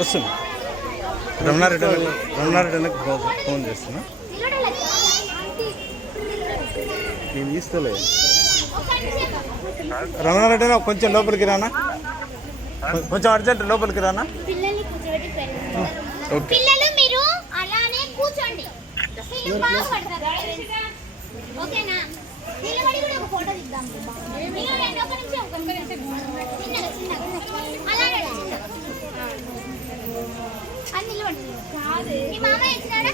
వస్తుంది. రమణారెడ్డి ఫోన్ చేస్తున్నా. నేను తీస్తలే. రమణారెడ్డి కొంచెం లోపలికి రానా, కొంచెం అర్జెంట్ లోపలికి రానా. ఓకే ఓకేనా? నిలబడి కూడా ఒక ఫోటో దిద్దాం. నిలబడండి, ఒక నిమిషం. చిన్నగా అలా అది నిలబడి. మీ మామయ్య ఇచ్చినాడా?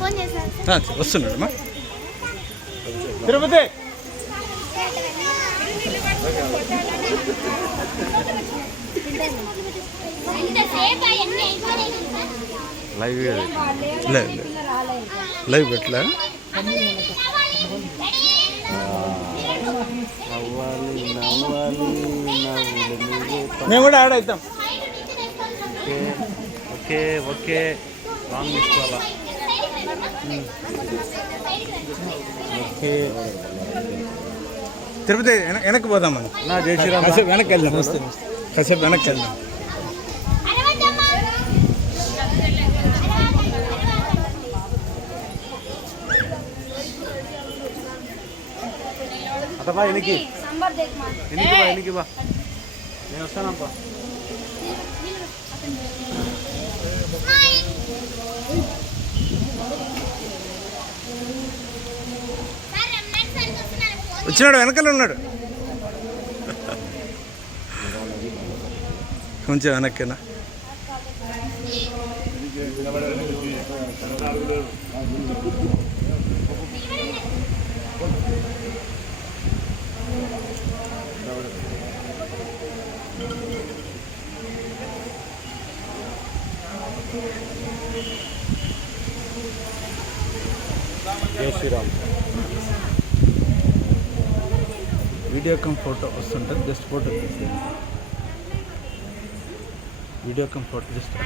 ఫోన్ చేశారు. వస్తున్నాడమ్మా. తిరుపతి లైవ్ పెట్టలే. మేము కూడా యాడ్ అవుతాం. ఓకే ఓకే లాంగ్ తీసుకోవాలా. ఓకే తిరుపతి వెనక్కి పోదామని నా జై శ్రీరామ్. కాసేపు వెనక్కి వెళ్దాం. కాసేపు వెనక్కి వెళ్దాం. అతబా ఎనికి బా నేను వస్తానప్పా. వచ్చినాడు, వెనకాల ఉన్నాడు. కొంచెం వెనక్కేనా. జై శ్రీరామ్. వీడియో కమ్ ఫోటో వస్తుంటుంది, జస్ట్ ఫోటో తీసేయండి. Video come photo just